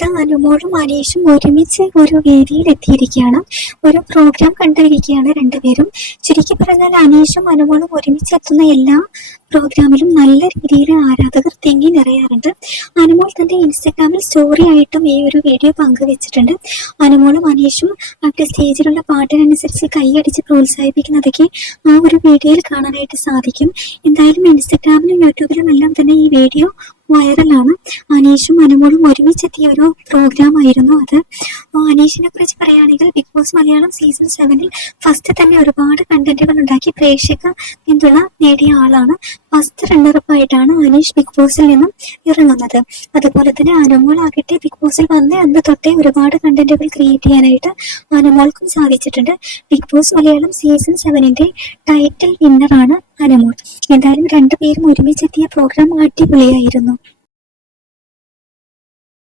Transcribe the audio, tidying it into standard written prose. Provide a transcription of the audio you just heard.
ഇത് അനുമോളും അനീഷും ഒരുമിച്ച് ഒരു വേദിയിൽ എത്തിയിരിക്കുകയാണ്. ഒരു പ്രോഗ്രാം കണ്ടിരിക്കുകയാണ് രണ്ടുപേരും. ചുരുക്കി പറഞ്ഞാൽ അനീഷും അനുമോളും ഒരുമിച്ച് എത്തുന്ന എല്ലാ പ്രോഗ്രാമിലും നല്ല രീതിയിൽ ആരാധകർ തിങ്ങി നിറയാറുണ്ട്. അനുമോൾ തന്റെ ഇൻസ്റ്റഗ്രാമിൽ സ്റ്റോറി ആയിട്ടും ഈ ഒരു വീഡിയോ പങ്കുവെച്ചിട്ടുണ്ട്. അനുമോളും അനീഷും അവരുടെ സ്റ്റേജിലുള്ള പാട്ടിനനുസരിച്ച് കൈയടിച്ച് പ്രോത്സാഹിപ്പിക്കുന്നതൊക്കെ ആ ഒരു വീഡിയോയിൽ കാണാനായിട്ട് സാധിക്കും. എന്തായാലും ഇൻസ്റ്റഗ്രാമിലും യൂട്യൂബിലും എല്ലാം തന്നെ ഈ വീഡിയോ വൈറലാണ്. അനീഷും അനുമോളും ഒരുമിച്ചെത്തിയ ഒരു പ്രോഗ്രാം ആയിരുന്നു അത്. അനീഷിനെ കുറിച്ച് പറയുകയാണെങ്കിൽ Bigg boss Malayalam season 7 first തന്നെ ഒരുപാട് കണ്ടന്റുകൾ ഉണ്ടാക്കി പ്രേക്ഷക പിന്തുണ നേടിയ ആളാണ്. ഫസ്റ്റ് റണ്ണറപ്പ് ആയിട്ടാണ് അനീഷ് ബിഗ് ബോസിൽ നിന്നും ഇറങ്ങുന്നത്. അതുപോലെ തന്നെ അനുമോൾ ആകട്ടെ ബിഗ് ബോസിൽ വന്ന് അന്ന് തൊട്ടേ ഒരുപാട് കണ്ടന്റുകൾ ക്രിയേറ്റ് ചെയ്യാനായിട്ട് അനുമോൾക്കും സാധിച്ചിട്ടുണ്ട്. Big boss Malayalam season 7 title വിന്നറാണ് അനുമോൾ. എന്തായാലും രണ്ടുപേരും ഒരുമിച്ചെത്തിയ പ്രോഗ്രാം അടിപൊളിയായിരുന്നു.